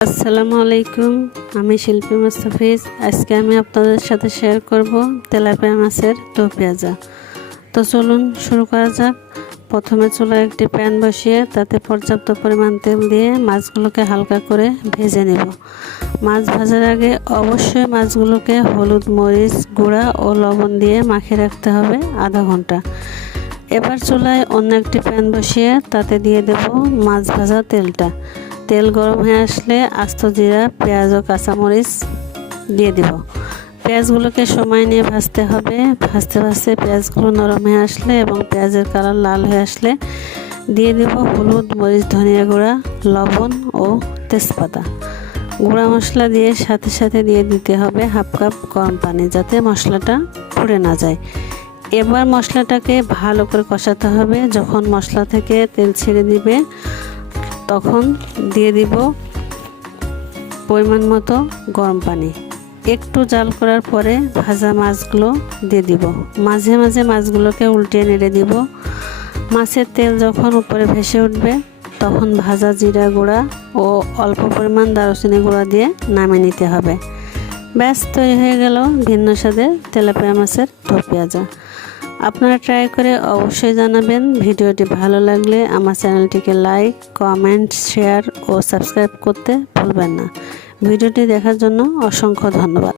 আসসালামু আলাইকুম। আমি শিল্পী মুস্তাফিজ। আজকে আমি আপনাদের সাথে শেয়ার করব তেলাপিয়া মাছের দো পেঁয়াজা। তো চলুন শুরু করা যাক। প্রথমে চুলায় একটি প্যান বসিয়ে তাতে পর্যাপ্ত পরিমাণ তেল দিয়ে মাছগুলোকে হালকা করে ভেজে নেব। মাছ ভাজার আগে অবশ্যই মাছগুলোকে হলুদ, মরিচ গুঁড়া ও লবণ দিয়ে মাখিয়ে রাখতে হবে আধা ঘন্টা। এবার চুলায় অন্য একটি প্যান বসিয়ে তাতে দিয়ে দেব মাছ ভাজা তেলটা। তেল গরম হয়ে আসলে আস্ত জিরা, পেঁয়াজ ও কাঁচামরিচ দিয়ে দেব। পেঁয়াজগুলোকে সময় নিয়ে ভাজতে হবে। ভাজতে ভাজতে পেঁয়াজগুলো নরম হয়ে আসলে এবং পেঁয়াজের কালার লাল হয়ে আসলে দিয়ে দেব হলুদ, মরিচ, ধনিয়া গুঁড়া, লবণ ও তেজপাতা। গুঁড়া মশলা দিয়ে সাথে সাথে দিয়ে দিতে হবে হাফ কাপ গরম পানি, যাতে মশলাটা পুড়ে না যায়। এবার মশলাটাকে ভালো করে কষাতে হবে। যখন মশলা থেকে তেল ছেড়ে দিবে তখন দিয়ে দিব পরিমাণ মতো গরম পানি। একটু জাল করার পরে ভাজা মাছগুলো দিয়ে দিব। মাঝে মাঝে মাছগুলোকে উল্টে নেড়ে দিব। মাছের তেল যখন উপরে ভেসে উঠবে তখন ভাজা জিরা গুঁড়া ও অল্প পরিমাণ দারুচিনি গুঁড়া দিয়ে নামিয়ে নিতে হবে। ব্যাস, তৈরি হয়ে গেল ভিন্ন স্বাদের তেলাপিয়া মাছের দো পেঁয়াজা। আপনারা ট্রাই করে অবশ্যই জানাবেন। ভিডিওটি ভালো লাগলে আমার চ্যানেলটিকে লাইক, কমেন্ট, শেয়ার ও সাবস্ক্রাইব করতে ভুলবেন না। ভিডিওটি দেখার জন্য অসংখ্য ধন্যবাদ।